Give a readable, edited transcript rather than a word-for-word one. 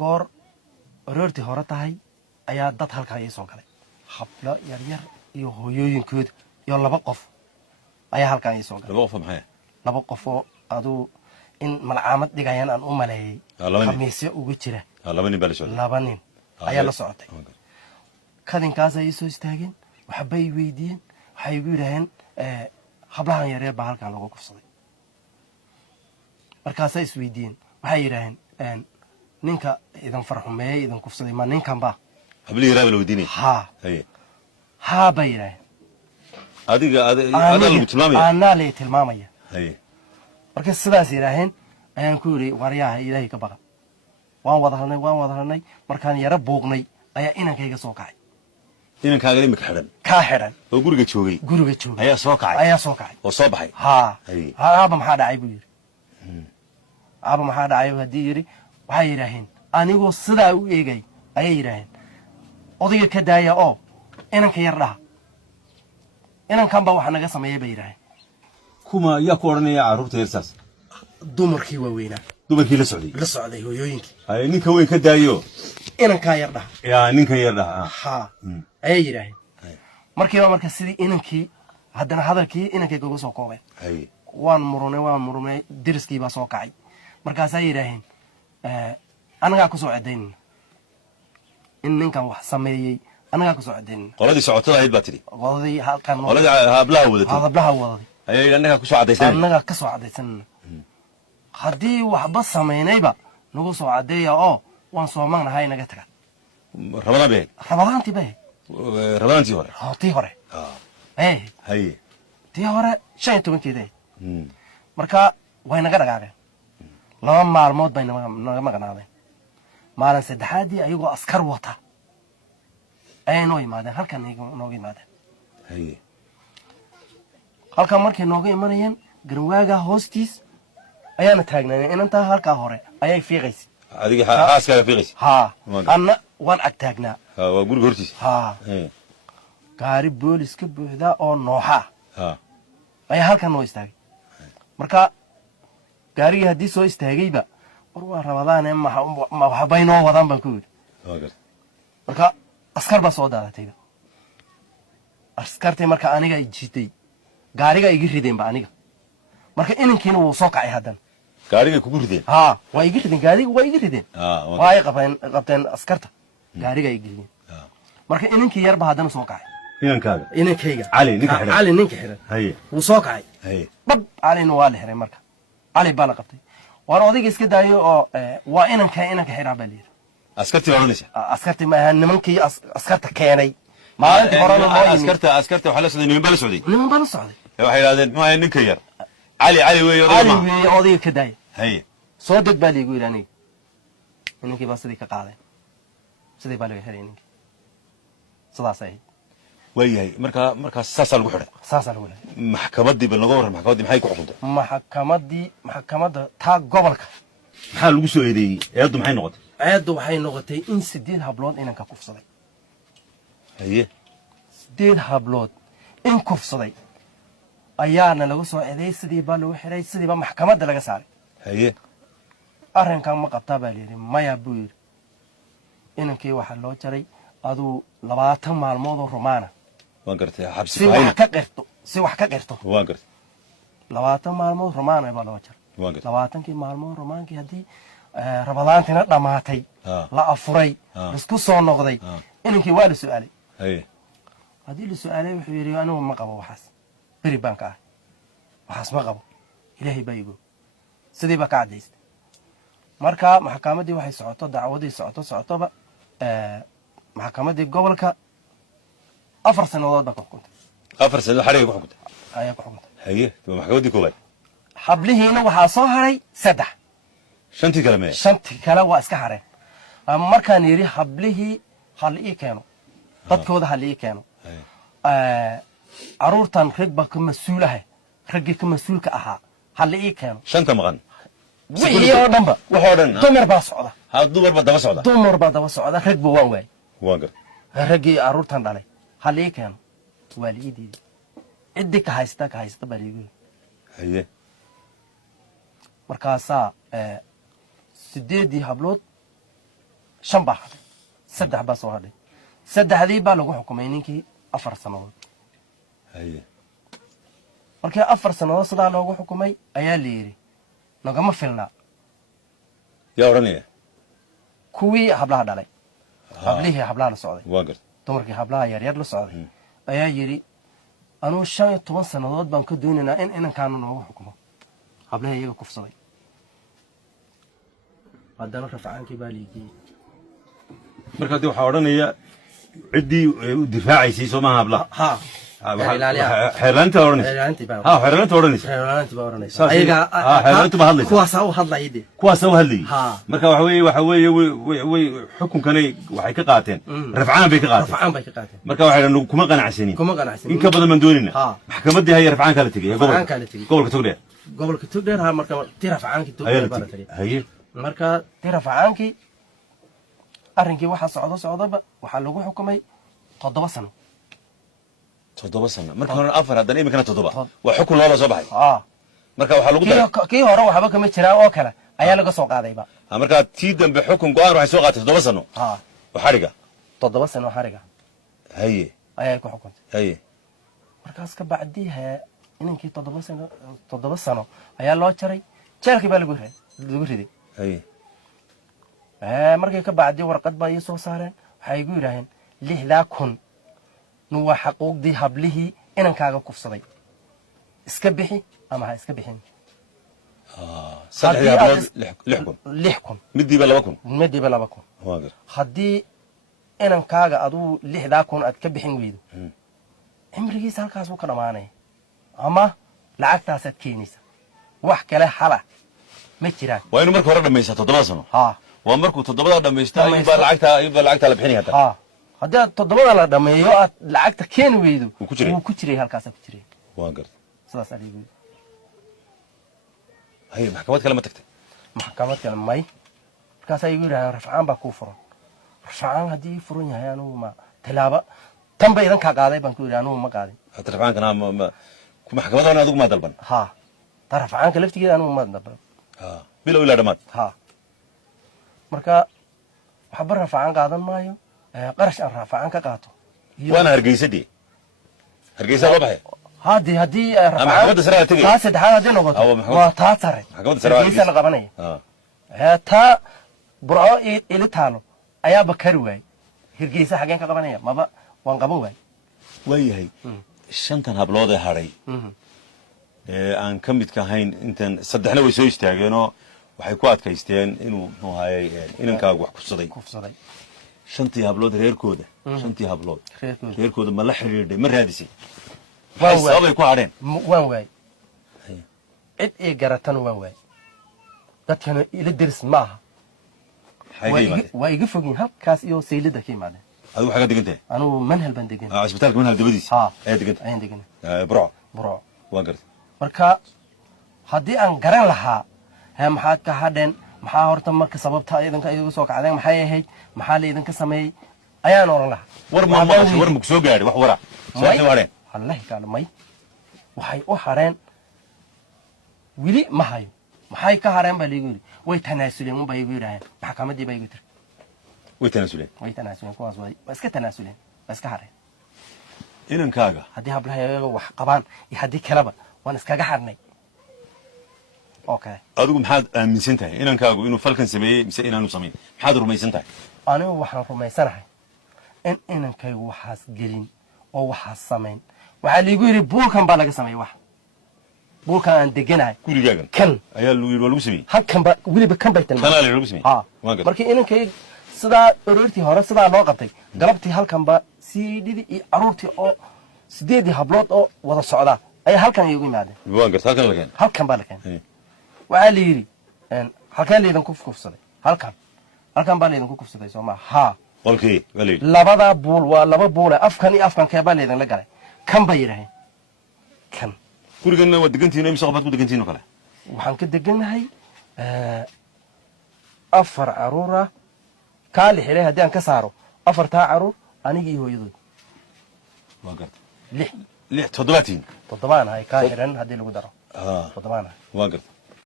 goor aroortii hore tahay ayaa dad halkaa ii soo galay hablo yaryar iyo hooyooyinkood iyo laba qof ayaa halkaa ii soo galay laba qof maxay laba qof oo aduu in malcaamad dhigayaan aan u maleeyay khamiisyo ugu jira laba nin baa la socday laba nin ayaa la socotay kadinkaas ay soo istaageen waxbay weydiiyeen waxay igu yidhaaheen hablahan yaryar baa halkan lagu kufsaday markaasay isweydiiyeen waxay yidhaaheen ninka idan farxumeeyey idan kufsaday ma ninkan baa habli yaraa la weydiinay haa bay yidhaaheen adiga lagu tilmaamaya anaa la tilmaamaya marka sidaas yidhaaheen ayaan ku yidhi waryaha ilaahay ka baqa waan wada hadlnay markaan yara buuqnay ayaa inankayga soo kacay inankaaga imika xidhan kaa xidhan oo guriga joogay ayaa soo kacay oo soo baxay aaba maxaa dhacay buu yidhi aaba maxaa dhacay haddii yidhi waxay yidhaaheen anigoo sidaa u eegay ayay yidhaaheen odayga ka daaya oo inanka yar dhaha inankan baa waxa naga sameeyay bay yidhaaheen kuma yaa ku odhanaya carruurta yarsaas dumarkii waaweynaa dumarkii la socday hooyooyinkii ay ninka weyn ka daayo inankaa yar dhaha yaa ninka yar dhaha ayay yidhaaheen markiiba marka sidii inankii haddana hadalkii inankay kaga soo koobeen waan murunay deriskii baa soo kacay markaasaa yidhaaheen anagaa ku soo cedaynayna in ninkan wax sameeyey anagaa ku soo cedaynayna qoladii socotada ahayd baa tidhi qoladii halkan qoladii hablaha wadaday ayay yidhi anagaa ku soo cadaysanayna anagaa ka soo cadaysanayna haddii waxba samaynayba nagu soo cadeeya oo waan soo magnahay naga taga rabadaan bay rabadaantii bay rabadaantii hore tii hore haye tii hore 15keeda marka way naga dhagaageen 2 maalmood bay naga maqnaadeen maalin saddexaadii ayagoo askar wata ayay noo yimaadeen halkan nooga yimaadeen halkan markay nooga imanayeen garwaaga hoostiis ayaana taagnaaneen inantaa halkaa hore ayay fiiqaysay adiga xaaskaaga fiiqaysay anna waan ag taagnaa waa guriga hortiisa gaari boolis ka buuxdaa oo nooxaa ayaa halkan noo istaagay marka gaarigii haddii soo istaagayba war waa rabadaane waxbay noo wadaan baan ku yidhi marka askar baa soo daadatayba askartii marka aniga i jiitay gaariga iga rideenba aniga marka inankiina wuu soo kacay haddana gaariga kugu rideen waa iga rideen gaariga waa iga rideen waa ay qabteen askarta gaariga iga rideen marka inankii yarba haddana soo kacay inankayga cali ninka xiran wuu soo kacay dhab calina waa la xiray marka cali baa la qabtay waan odayga iska daayo oo waa inanka xiraa baa layidhi askartii baa odhanaysa askartii ma ahaan nimankii askarta keenay maalintii horena noo yimid askarta waxaa la socday niman baa la socday waxay yidhahdeen ma ninka yar cali weeye odayga ka daaya soo deg baa laygu yidhi aniga ninkii baa sidii ka qaadeen sidii baa laga xiray ninkii sidaas ahayd waayahay markaas saasaa lagu xidhay maxkamaddii bal naga warran maxkamaddii maxay ku xukuntay maxkamadda taa gobolka maxaa lagu soo eedeeyey eeddu maxay noqotay eeddu waxay noqotay in 8 hablood inanka kufsaday 8 hablood in kufsaday ayaana lagu soo eedeeyey sidii baa lagu xiray sidii baa maxkamadda laga saaray arrinkan ma qabtaa baa layidhi maya buu yidhi inankii waxaa loo jaray aduu 20 maalmood oo rumaana waan gartay xabsi si wax ka qirto waan gartay 20 maalmood rumaana baa loo jaray 20kii maalmood rumaankii haddii rabadaantina dhammaatay la afuray isku soo noqday inankii waa la su'aalay haddii la su'aalay wuxuu yidhi anigu ma qabo waxaas beri baan ka ahay waxaas ma qabo ilaahay baa igu sidii baa ka cadaystay marka maxkamaddii waxay socoto dacwadii socotoba maxkamaddii gobolka 4 sanadood baa ku xukuntay 4 sanadood xariga ku xukuntay ayaa ku xukuntay maxkamaddii koobaad hablihiina waxaa soo haray 3 shantii kale waa iska hareen markaan yidhi hablihii hal ii keeno dadkooda hal ii keeno caruurtan rag baa ka mas-uulaha raggii ka mas-uulka ahaa hal ii keeno shanta maqan wixii oo dhanba dumar baa socda dumar baa daba socda ragba waan waayey raggii caruurtan dhalay hal ii keeno waa la ii diiday ciddii ka haysta baa liigu markaasaa sideedii hablood shan baa hadhay saddex baa soo hadhay saddexdii baa lagu xukumay ninkii 4 sanadood markii 4 sanadood sidaa loogu xukumay ayaa la yiri nagama filna yaa oranaya kuwii hablaha dhalay hablihii hablaha la socday dumarkii hablaha yaryar la socday ayaa yiri anuu 15 sanadood baan ka doonaynaa in inankaanu noogu xukumo hablaha iyaga kufsaday haddana rafcaankii baa liigiyey marka hadii waxaa odhanaya ciddii u difaacaysay soo maaha hablaha xeerlaanta odhanaysa xeerlaanta baa hadlaysa kuwaasaa u hadlayay marka waxa weeye xukunkanay waxay ka qaateen rafcaan bay ka qaateen marka waxay dhahan kuma qanacsanin in ka badan baan doonayna maxkamaddii haya rafcaan kala tegay gobolka togdheer marka tii rafcaankii togdheer baa la tegay marka tii rafcaankii arrinkii waxaa socdaba waxaa lagu xukumay 7 sano 7 sano marka hore 4 haddana imikana 7 waa xukun loola soo baxay marka waxaa lagu daray kii hore waxba kama jiraan oo kale ayaa laga soo qaadayba marka tii dambe xukun go'aan waxay soo qaatay 7 sano xariga 7 sano xariga ayaa ku xukuntay markaas ka bacdiha inankii 7 sano ayaa loo jaray jeelkii baa lagu riday markii ka bacdi warqad baa soo saareen waxay igu yiraahdeen 6000 nuwa xaquuqdii hablihii inankaaga kufsaday iska bixi ama ha iska bixin لحكم مدي بلا بكم هدي إن كاجا أدو لحدا كون أتكبحين ويدو عمري سالكاس وكنا معنا أما لعكتها ست كينيسة وحكي له حلا متجرا وين مركو رد ميسة تضباسنو ومركو تضبط دم يستا يبقى لعكتها لبحيني هذا هدي تضبط دم يو لعكتها كين ويدو وكتري هالكاس كتري واقر سلاس عليه هي محكمات كلام تكتب محكمات كلام ماي كاسا يقول رفعان باكوفرون رفعان هدي فرون يا أنو ما تلابا تم بيدن كقاضي بنقول أنو ما قاضي رفعان كنا محكمات أنا أدوك ما دلبن رفعان كلفت كده أنو ما دلبن بلا ولا دمات مركا حبر رفعان قاضن مايو قرش أن رفعان كقاطو وأنا هرجيسة دي هرجيسة ربحي هدي محكمة السرعة تجي تاسد هذا نقطة وتاتر محكمة السرعة تجي لقبني تا برا إلى تالو أيا بكروي هرجيسة حاجين كقبني ما بق وانقبوي وياهي الشنطة هبلودة هاري أن كم بتكهين أنت صدقنا ويسويش تاجينه وحيكوات كيستين إنه هاي إنن كاجو كفصدي شنطة هبلود غير كودة شنطة هبلود غير كودة ما حرير ده مرة هذي صعب يكون عارين وين واي إيه جرتان وين واي ده كانوا يلدرس معها ويقفوا هل كاس يو سيلده كي معنا هذا حاجة دقنته أنا منهل بندقن عسبتالك منهل دبديس إيه دقنت أين دقن برع وانقرت مركا هدي أن قرن لها هم حاد كهادن محا هرتم مركا سببتها إذا كأيدو سوق عدين محا يهيج محا لي إذا كسمي أيان ورن لها ورمك سوق عادي وحورا سواء وارين الله قال ماي وحي أحرين ولي ما هاي محاي كهرين بليقولي ويتناسلين بيقولي محكمة دي بيقولي ويتناسلين كواس واي بس كتناسلين بس كهرين إنن كاجا هدي هبلها وح قبان يهدي كلبا وأنا سكاجا حرني أوكي أدوك محاد من سنتها إنن كاجو إنه فلكن سبيه مسا إنه صميم محاد رمي سنتها أنا وحنا رمي سنة إنن كاجو وحاس جرين أو وحاس سمين وعلي يقولي بولكان بالك سمي واحد بولكان دقناي كل جاكن كن أيال لو بسمي هكذا ولي بكم بيت الماء كان لو بسمي مركي إنن كاي سدا أرورتي هرا سدا لو قبتي قلبتي هالكم با سيدي أرورتي أو سديدي هبلوت أو وضع السعودة أي هالكم يقول معدن وانقرت هالكم لكن هالكم بالكن وعلي يري إن هالكم اللي يدن كوف صدي هالكم بالي يدن كوف صدي سوما قولكي قليل لبدا بول ولا بول أفكان كابالي يدن لقري كم بيره كم كل جنة ودقنتينه يمسك بعض ودقنتينه كله وحن كدقنا هاي أفر عرورة كالي حليها ديان كسارو أفر تا عرور أنيجي هو يضيق واقرت ليه تضبطين هاي كاهرن هدي اللي قدره تضبطنا واقرت